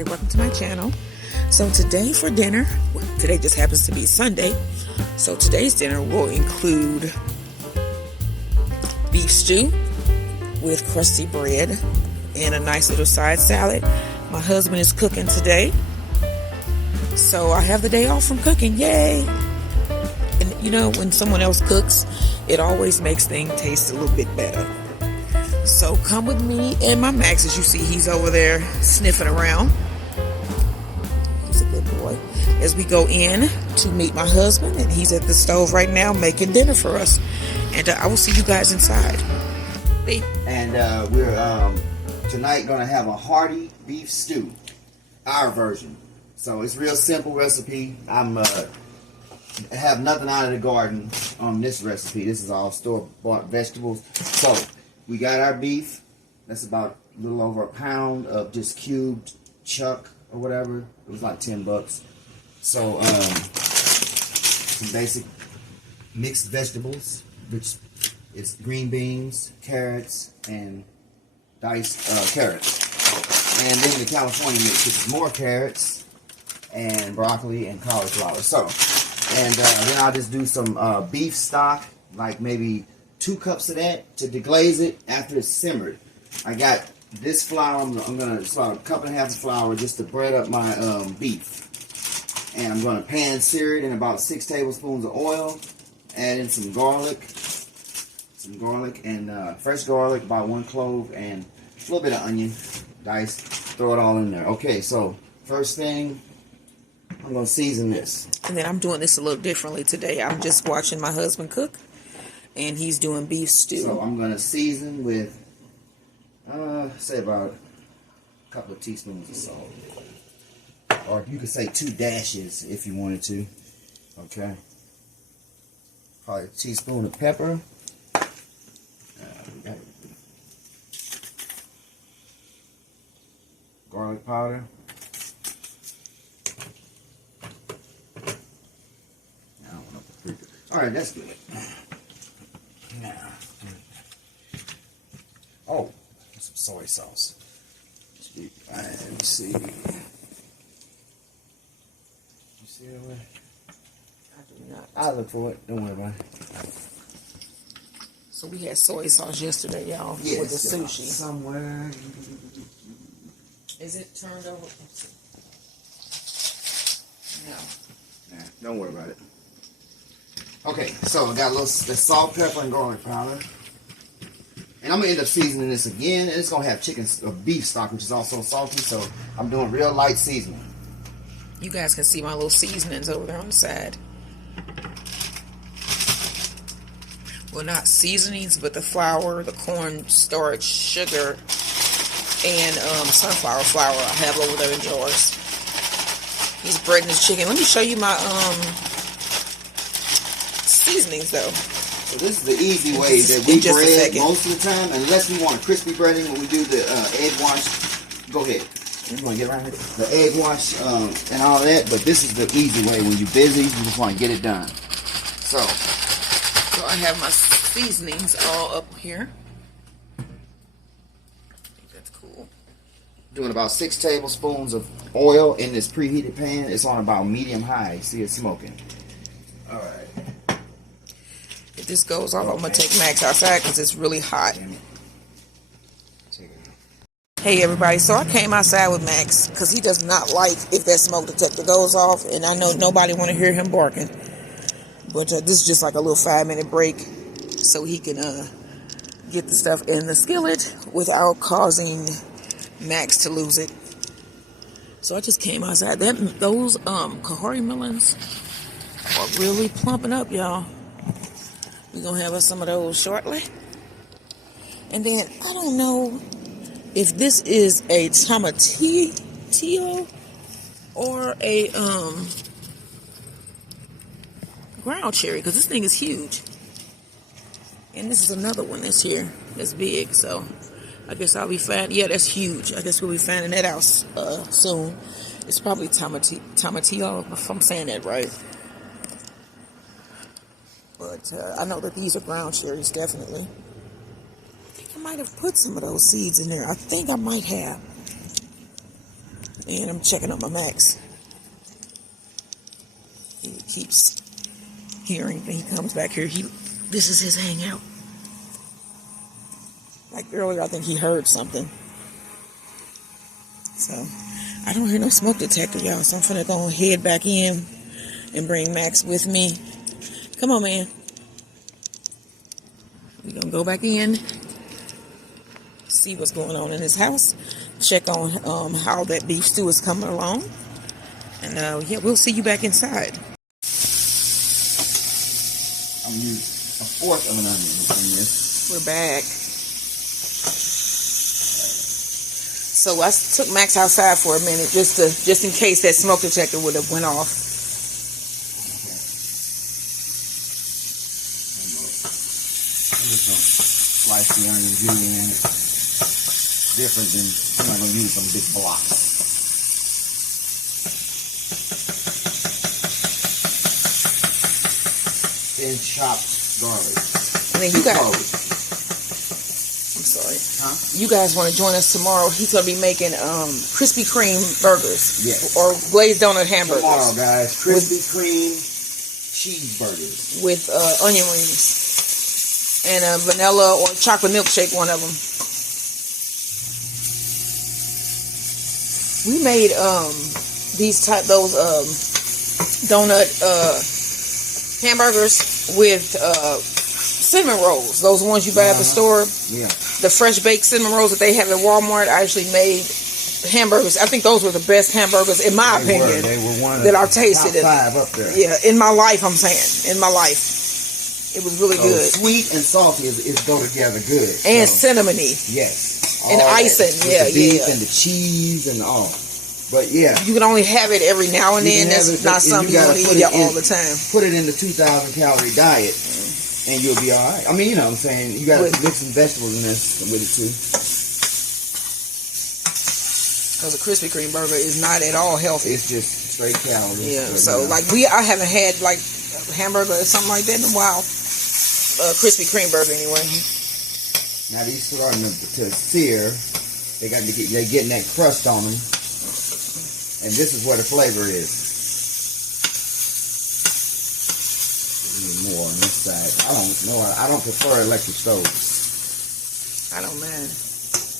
everybody, welcome to my channel. So today for dinner, well, today just happens to be Sunday, so today's dinner will include beef stew with crusty bread and a nice little side salad. My husband is cooking today, so I have the day off from cooking, yay! And you know, when someone else cooks, it always makes things taste a little bit better. So come with me and my Max. As you see, he's over there sniffing around. He's a good boy. As we go in to meet my husband, and he's at the stove right now making dinner for us. And I will see you guys inside. And we're tonight gonna have a hearty beef stew, our version. So it's a real simple recipe. I have nothing out of the garden on this recipe. This is all store-bought vegetables. So we got our beef. That's about a little over a pound of just cubed chuck or whatever. It was like $10. So some basic mixed vegetables, which is green beans, carrots, and diced carrots. And then the California mix, which is more carrots and broccoli and cauliflower. So, and then I'll just do some beef stock, like maybe 2 cups of that to deglaze it after it's simmered. I got this flour. I'm going to start a cup and a half of flour just to bread up my beef. And I'm going to pan sear it in about 6 tablespoons of oil. Add in some garlic. And fresh garlic, about 1 clove, and a little bit of onion, diced. Throw it all in there. Okay, so first thing, I'm going to season this. And then I'm doing this a little differently today. I'm just watching my husband cook, and he's doing beef stew. So I'm going to season with, say about a couple of teaspoons of salt. Or you could say 2 dashes if you wanted to. Okay. Probably a teaspoon of pepper. Garlic powder. Alright, that's good. Now, oh, some soy sauce. Let's see. You see it over there? I do not. I'll look for it. Don't worry about it. So we had soy sauce yesterday, y'all, Yes, with the sushi. Somewhere. Is it turned over? No. Nah, don't worry about it. Okay, so I got a little salt, pepper, and garlic powder. And I'm going to end up seasoning this again. And it's going to have beef stock, which is also salty. So I'm doing real light seasoning. You guys can see my little seasonings over there on the side. Well, not seasonings, but the flour, the cornstarch, sugar, and sunflower flour I have over there in jars. He's breading his chicken. Let me show you my seasonings, though. So this is the easy way that we bread most of the time, unless we want a crispy breading when we do the egg wash. Go ahead. You want to get around here? The egg wash and all that, but this is the easy way. When you're busy, you just want to get it done. So I have my seasonings all up here. I think that's cool. Doing about 6 tablespoons of oil in this preheated pan. It's on about medium high. See it smoking. All right. If this goes off, I'm going to take Max outside because it's really hot. Hey everybody, so I came outside with Max because he does not like if that smoke detector goes off, and I know nobody want to hear him barking. But this is just like a little 5-minute break so he can get the stuff in the skillet without causing Max to lose it. So I just came outside. Those Kahari melons are really plumping up, y'all. We're going to have us some of those shortly. And then, I don't know if this is a tomatillo or a ground cherry, because this thing is huge. And this is another one that's here. That's big, so I guess I'll be finding, yeah, that's huge. I guess we'll be finding that out soon. It's probably tomatillo, if I'm saying that right. But I know that these are ground cherries, definitely. I think I might have put some of those seeds in there. I think I might have. And I'm checking up my Max. He keeps hearing when he comes back here. This is his hangout. Like earlier, I think he heard something. So, I don't hear no smoke detector, y'all. So I'm finna go head back in and bring Max with me. Come on, man. We're gonna go back in, see what's going on in his house, check on how that beef stew is coming along. And yeah, we'll see you back inside. I'm gonna use a fourth of an onion in this. We're back. So I took Max outside for a minute just in case that smoke detector would have went off. I'm just gonna slice the onion juice in. Different than I'm not gonna use some big blocks. And chopped garlic. And then you guys, I'm sorry. Huh? You guys want to join us tomorrow? He's gonna be making Krispy Kreme burgers. Yes. Or glazed donut hamburgers. Tomorrow, guys. Krispy Kreme cheeseburgers with onion rings and a vanilla or chocolate milkshake. One of them. We made those donut hamburgers with cinnamon rolls. Those ones you buy at the store. Yeah. The fresh baked cinnamon rolls that they have at Walmart. I actually made hamburgers. I think those were the best hamburgers in my opinion. They were one of that the I've tasted. top 5 up there. Yeah, in my life, I'm saying. In my life. It was really good. Sweet and salty is go together good. And so, cinnamony. Yes. And icing. Yeah, the beef and the cheese and all. But yeah. You can only have it every now and then. That's not something you want to eat all the time. Put it in the 2,000 calorie diet and you'll be alright. I mean, you know what I'm saying? You got to mix some vegetables in this with it too. Because a Krispy Kreme burger is not at all healthy. It's just straight calories. Yeah, so like I haven't had like a hamburger or something like that in a while. Krispy Kreme burger anyway. Now these starting to sear. They're getting that crust on them. And this is where the flavor is. More on this side. I don't know. I don't prefer electric stoves. I don't mind.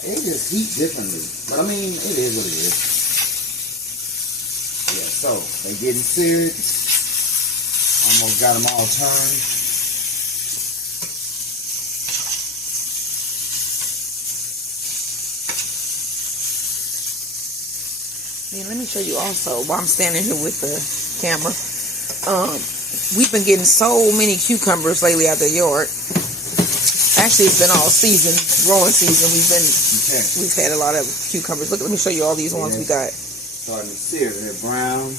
They just heat differently. But I mean, it is what it is. Yeah, so they getting seared. Almost got them all turned. Let me show you also while I'm standing here with the camera. We've been getting so many cucumbers lately out the yard. Actually, it's been all season, growing season. We've had a lot of cucumbers. Look, let me show you all these ones we got. Starting to sear. They're brown.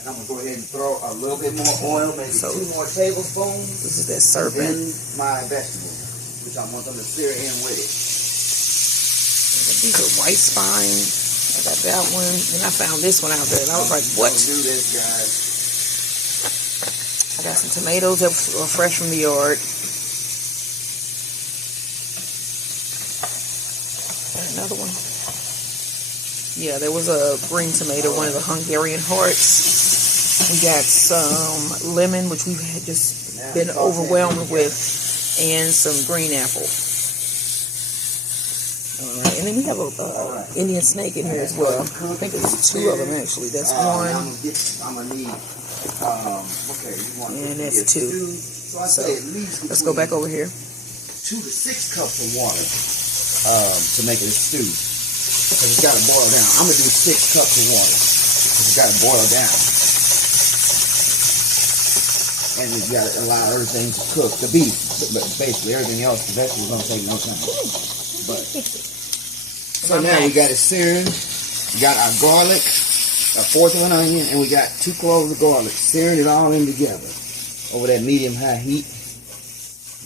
I'm going to go ahead and throw a little bit more oil, maybe 2 more tablespoons. This is that serpent. In my vegetables, which I want them to sear in with it. These are white spine. I got that one. And I found this one out there. And I was like, what? Don't do this, guys. I got some tomatoes that were fresh from the yard. Another one. Yeah, there was a green tomato, one of the Hungarian hearts. We got some lemon, which we've had just been overwhelmed with, and some green apple. All right, and then we have a Indian snake in here as well. I think it's 2 of them actually. That's one. I'm gonna need. Okay, you want and that's 2. So let's go back over here. 2 to 6 cups of water to make it a stew. Because it's got to boil down. I'm going to do 6 cups of water. Because it's got to boil down. And you got to allow everything to cook. The beef, but basically everything else, the vegetables don't take no time. But so now we got it searing. We got our garlic, a 1/4 of an onion, and we got 2 cloves of garlic. Searing it all in together over that medium-high heat.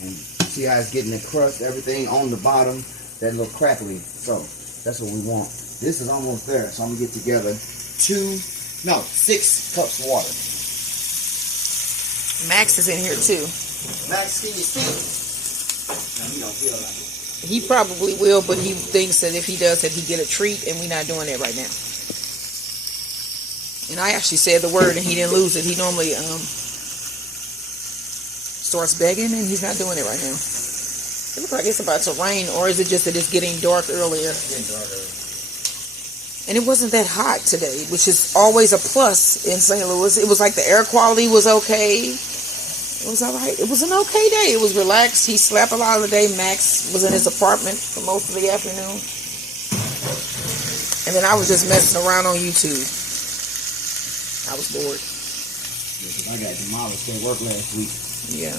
And see how it's getting the crust, everything on the bottom, that little crackly. So that's what we want. This is almost there, so I'm gonna get together 6 cups of water. Max is in here too. Max, can you feel it? No, he don't feel like it. He probably will, but he thinks that if he does that, he get a treat, and we're not doing that right now. And I actually said the word, and he didn't lose it. He normally starts begging, and he's not doing it right now. It looks like it's about to rain, or is it just that it's getting dark earlier? It's getting dark earlier. And it wasn't that hot today, which is always a plus in St. Louis. It was like the air quality was okay. It was all right. It was an okay day. It was relaxed. He slept a lot of the day. Max was in his apartment for most of the afternoon. And then I was just messing around on YouTube. I was bored. Yeah, I got demolished at work last week. Yeah.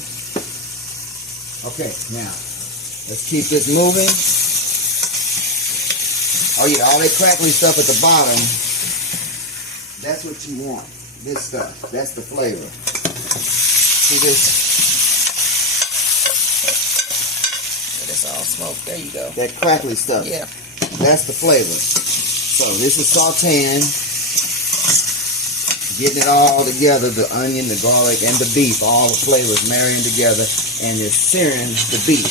Okay, now, let's keep this moving. Oh yeah, all that crackly stuff at the bottom, that's what you want. This stuff, that's the flavor. See this? That's all smoke. There you go. That crackly stuff. Yeah. That's the flavor. So this is sauteing, getting it all together, the onion, the garlic, and the beef, all the flavors marrying together, and it's searing the beef.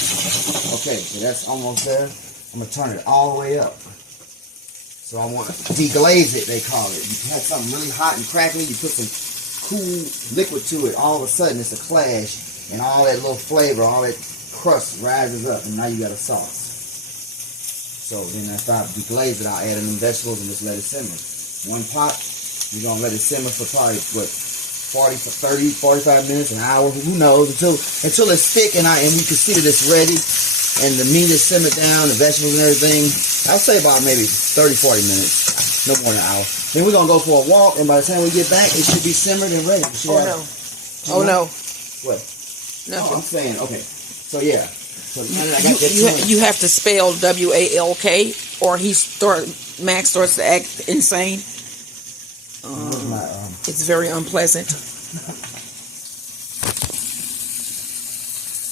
Okay, so that's almost there. I'm going to turn it all the way up. So I want to deglaze it, they call it. You have something really hot and crackly, you put some cool liquid to it, all of a sudden it's a clash, and all that little flavor, all that crust rises up, and now you got a sauce. So then after I deglaze it, I'll add in the vegetables and just let it simmer. One pot, you're going to let it simmer for probably, what, 30, 45 minutes, an hour, who knows, until it's thick and you can see that it's ready. And the meat is simmered down, the vegetables and everything. I'll say about maybe 30, 40 minutes. No more than an hour. Then we're going to go for a walk, and by the time we get back, it should be simmered and ready. Oh, no. What? Nothing. Oh, I'm saying, okay. So, yeah. So, now that I got that you have to spell W-A-L-K, or Max starts to act insane. It's very unpleasant.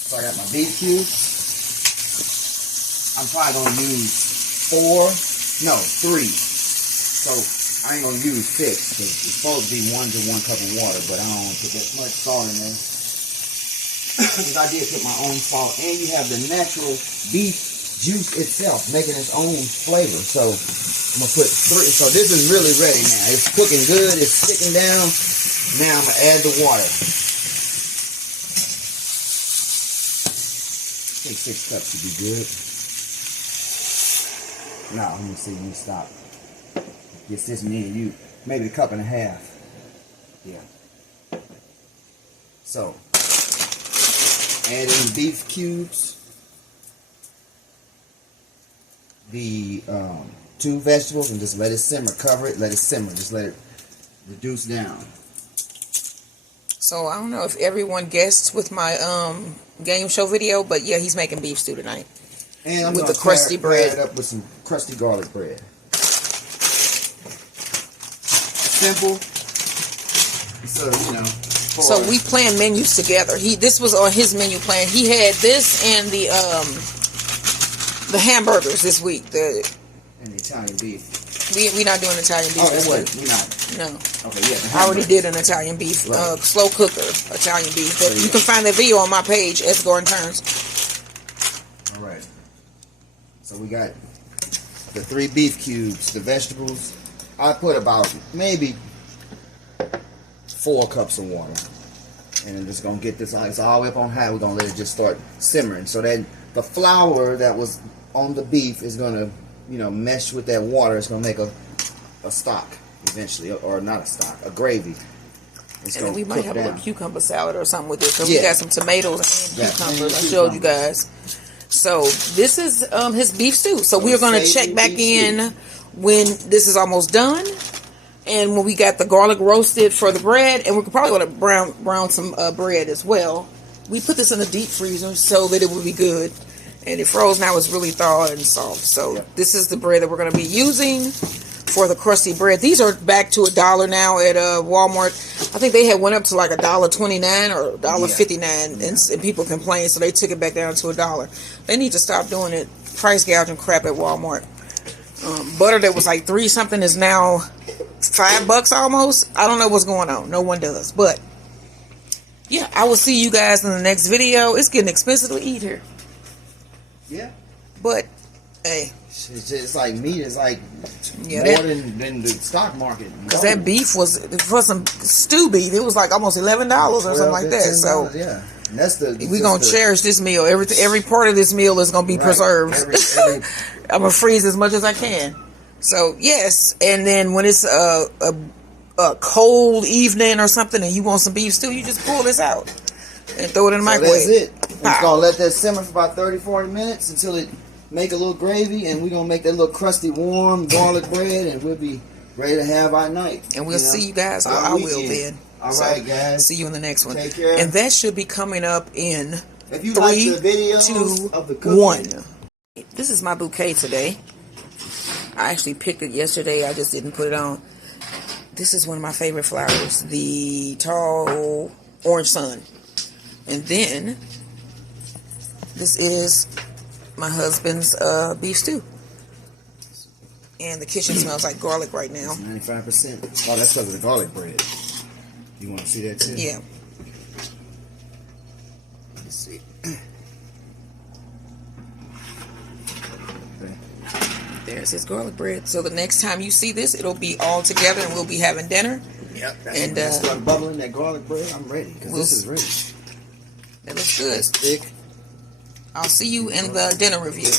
So, I got my beef cubes. I'm probably going to use 3. So I ain't going to use 6 because it's supposed to be 1 to 1 cup of water, but I don't want to put that much salt in there. Because I did put my own salt, and you have the natural beef juice itself making its own flavor. So I'm going to put 3. So this is really ready now. It's cooking good. It's sticking down. Now I'm going to add the water. I think 6 cups should be good. No, let me see, you stop. Guess this me and you, maybe a cup and a half. Yeah. So, add in the beef cubes, the 2 vegetables, and just let it simmer. Cover it, let it simmer. Just let it reduce down. So I don't know if everyone guessed with my game show video, but yeah, he's making beef stew tonight. And I'm with going the crusty bread. Pair it up with some crusty garlic bread. Simple. So, So we plan menus together. This was on his menu plan. He had this and the hamburgers this week. And the Italian beef. We not doing Italian beef this week. We're not. No. Okay, yeah. I already did an Italian beef, right. Slow cooker Italian beef. But you can find that video on my page, S. Gordon Turns. All right. So we got the 3 beef cubes, the vegetables. I put about maybe 4 cups of water. And I'm just going to get this it's all the way up on high. We're going to let it just start simmering. So then the flour that was on the beef is going to, mesh with that water. It's going to make a stock eventually. Or not a stock, a gravy. It's and we might have down. a little cucumber salad or something with it. So yeah. we got some tomatoes and cucumbers. I showed you guys. So this is his beef stew. So we're going to check back in when this is almost done, and when we got the garlic roasted for the bread, and we're probably going to brown some bread as well. We put this in the deep freezer so that it would be good, and it froze. Now it's really thawed and soft. So this is the bread that we're going to be using for the crusty bread. These are back to $1 now at Walmart. I think they had went up to like $1.29 or $1.59, and people complained, so they took it back down to $1. They need to stop doing it, price gouging crap at Walmart. Butter that was like 3 something is now $5 almost. I don't know what's going on. No one does, but yeah, I will see you guys in the next video. It's getting expensive to eat here. Yeah. But, hey. It's like meat is like Yeah, more than the stock market. Because that beef was, for some stew beef, it was like almost $11 or something like that. So, yeah. And that's we're going to cherish this meal. Every part of this meal is going to be preserved. I'm going to freeze as much as I can. So, yes. And then when it's a cold evening or something and you want some beef stew, you just pull this out and throw it in the microwave. That's it. We're going to let that simmer for about 30-40 minutes until it make a little gravy, and we're going to make that little crusty, warm garlic bread, and we'll be ready to have our night. And we'll see you guys, or I will then. All right, guys. See you in the next one. Take care. And that should be coming up in if you 3, like the videos 2, of the cooking. 1. This is my bouquet today. I actually picked it yesterday. I just didn't put it on. This is one of my favorite flowers, the tall orange sun. And then this is my husband's beef stew. And the kitchen smells like garlic right now. 95%. Oh, that's because of the garlic bread. You want to see that too? Yeah. Let's see. There's his garlic bread. So the next time you see this, it'll be all together and we'll be having dinner. Yep. And start bubbling that garlic bread. I'm ready because this is ready. That looks good. It's thick. I'll see you in the dinner review.